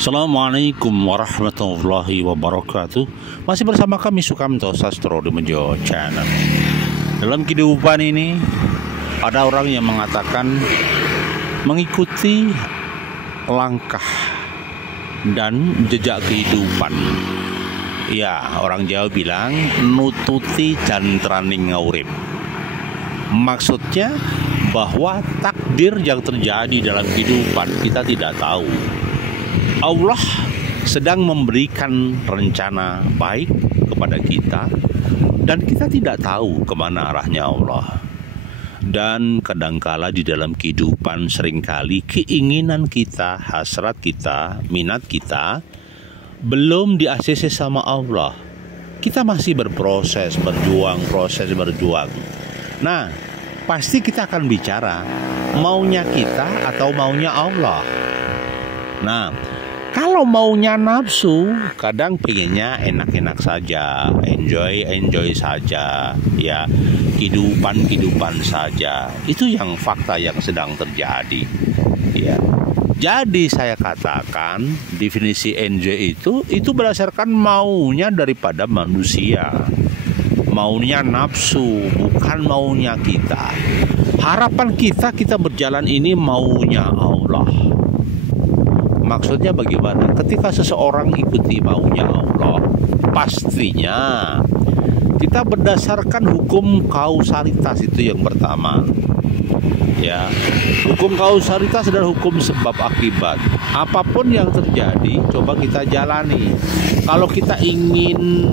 Assalamualaikum warahmatullahi wabarakatuh. Masih bersama kami Sukamto Sastro di Mejo Channel. Dalam kehidupan ini ada orang yang mengatakan mengikuti langkah dan jejak kehidupan. Ya, orang Jawa bilang nututi jantraning urip. Maksudnya bahwa takdir yang terjadi dalam kehidupan kita tidak tahu. Allah sedang memberikan rencana baik kepada kita dan kita tidak tahu kemana arahnya Allah. Dan kadangkala di dalam kehidupan seringkali keinginan kita, hasrat kita, minat kita belum di-ACC sama Allah. Kita masih berproses, berjuang. Nah, pasti kita akan bicara maunya kita atau maunya Allah. Nah, kalau maunya nafsu, kadang pengennya enak-enak saja, enjoy saja, ya, kehidupan saja. Itu yang fakta yang sedang terjadi, ya. Jadi saya katakan definisi enjoy itu berdasarkan maunya daripada manusia, maunya nafsu, bukan maunya kita. Harapan kita berjalan ini maunya Allah. Maksudnya bagaimana? Ketika seseorang ikuti maunya Allah, pastinya kita berdasarkan hukum kausalitas, itu yang pertama. Ya, hukum kausalitas adalah hukum sebab akibat. Apapun yang terjadi, coba kita jalani. Kalau kita ingin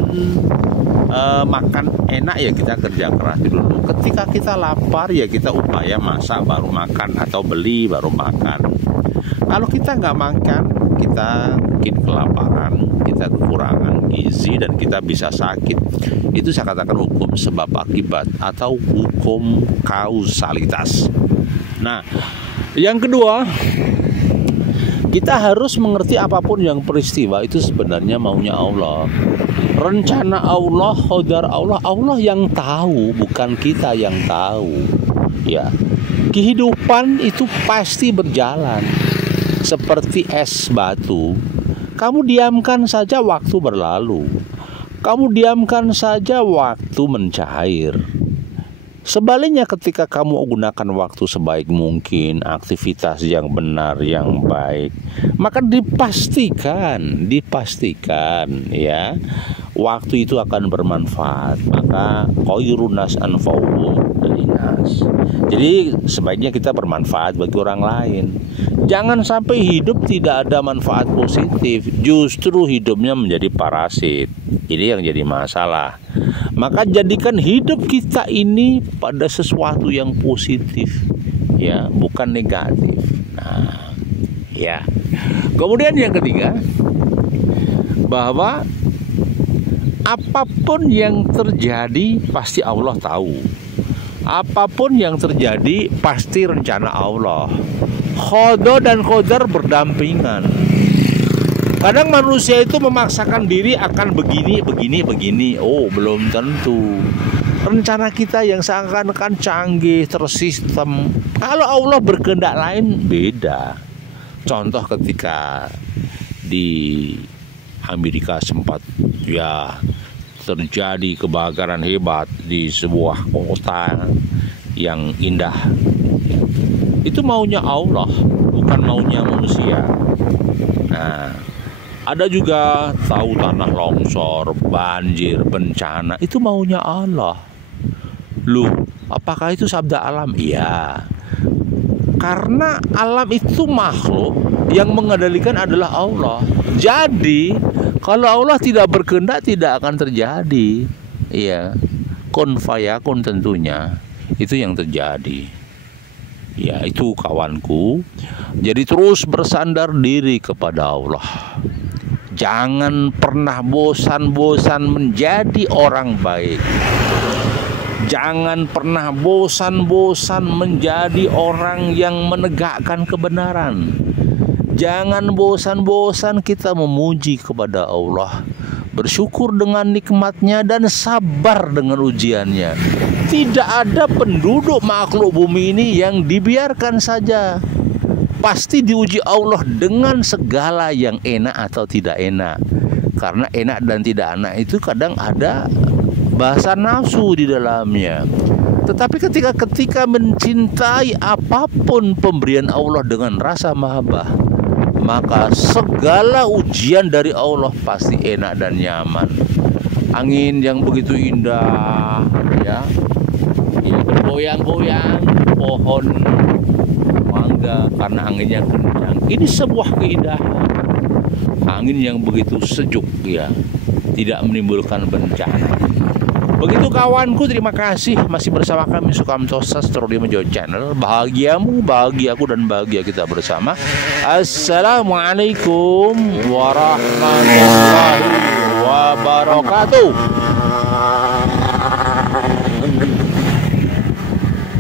makan enak, ya kita kerja keras dulu. Ketika kita lapar, ya kita upaya masak baru makan atau beli baru makan. Kalau kita nggak makan, kita mungkin kelaparan, kita kekurangan gizi, dan kita bisa sakit. Itu saya katakan hukum sebab akibat atau hukum kausalitas. Nah, yang kedua, kita harus mengerti apapun yang peristiwa itu sebenarnya maunya Allah. Rencana Allah, qadar Allah, Allah yang tahu, bukan kita yang tahu. Ya, kehidupan itu pasti berjalan seperti es batu. Kamu diamkan saja waktu berlalu. Kamu diamkan saja waktu mencair. Sebaliknya, ketika kamu gunakan waktu sebaik mungkin, aktivitas yang benar, yang baik, maka dipastikan ya, waktu itu akan bermanfaat. Maka khairunas anfa'uhum linnas. Jadi sebaiknya kita bermanfaat bagi orang lain. Jangan sampai hidup tidak ada manfaat positif, justru hidupnya menjadi parasit. Ini yang jadi masalah. Maka jadikan hidup kita ini pada sesuatu yang positif, ya, bukan negatif. Nah, ya. Kemudian yang ketiga, bahwa apapun yang terjadi pasti Allah tahu. Apapun yang terjadi pasti rencana Allah. Qada dan qadar berdampingan. Kadang manusia itu memaksakan diri akan begini. Oh, belum tentu. Rencana kita yang seakan-akan canggih, tersistem. Kalau Allah berkehendak lain, beda. Contoh ketika di Amerika sempat, ya, terjadi kebakaran hebat di sebuah kota yang indah. Itu maunya Allah, bukan maunya manusia. Nah, ada juga tahu tanah longsor, banjir, bencana, itu maunya Allah. Loh, apakah itu sabda alam? Iya. Karena alam itu makhluk, yang mengendalikan adalah Allah. Jadi, kalau Allah tidak berkehendak, tidak akan terjadi. Iya. Kun fayakun tentunya. Itu yang terjadi. Ya, itu kawanku. Jadi terus bersandar diri kepada Allah. Jangan pernah bosan-bosan menjadi orang baik. Jangan pernah bosan-bosan menjadi orang yang menegakkan kebenaran. Jangan bosan-bosan kita memuji kepada Allah, bersyukur dengan nikmatnya dan sabar dengan ujiannya. Tidak ada penduduk makhluk bumi ini yang dibiarkan saja. pasti diuji Allah dengan segala yang enak atau tidak enak. Karena enak dan tidak enak itu kadang ada bahasa nafsu di dalamnya. Tetapi ketika mencintai apapun pemberian Allah dengan rasa mahabbah, maka segala ujian dari Allah pasti enak dan nyaman. Angin yang begitu indah, ya bergoyang-goyang pohon mangga karena anginnya kencang. Ini sebuah keindahan. Angin yang begitu sejuk, ya, tidak menimbulkan bencana. Begitu kawanku, terima kasih masih bersama kami Sukamto Sastrodio Channel. Bahagiamu, bahagiaku, dan bahagia kita bersama. Assalamualaikum warahmatullahi wabarakatuh.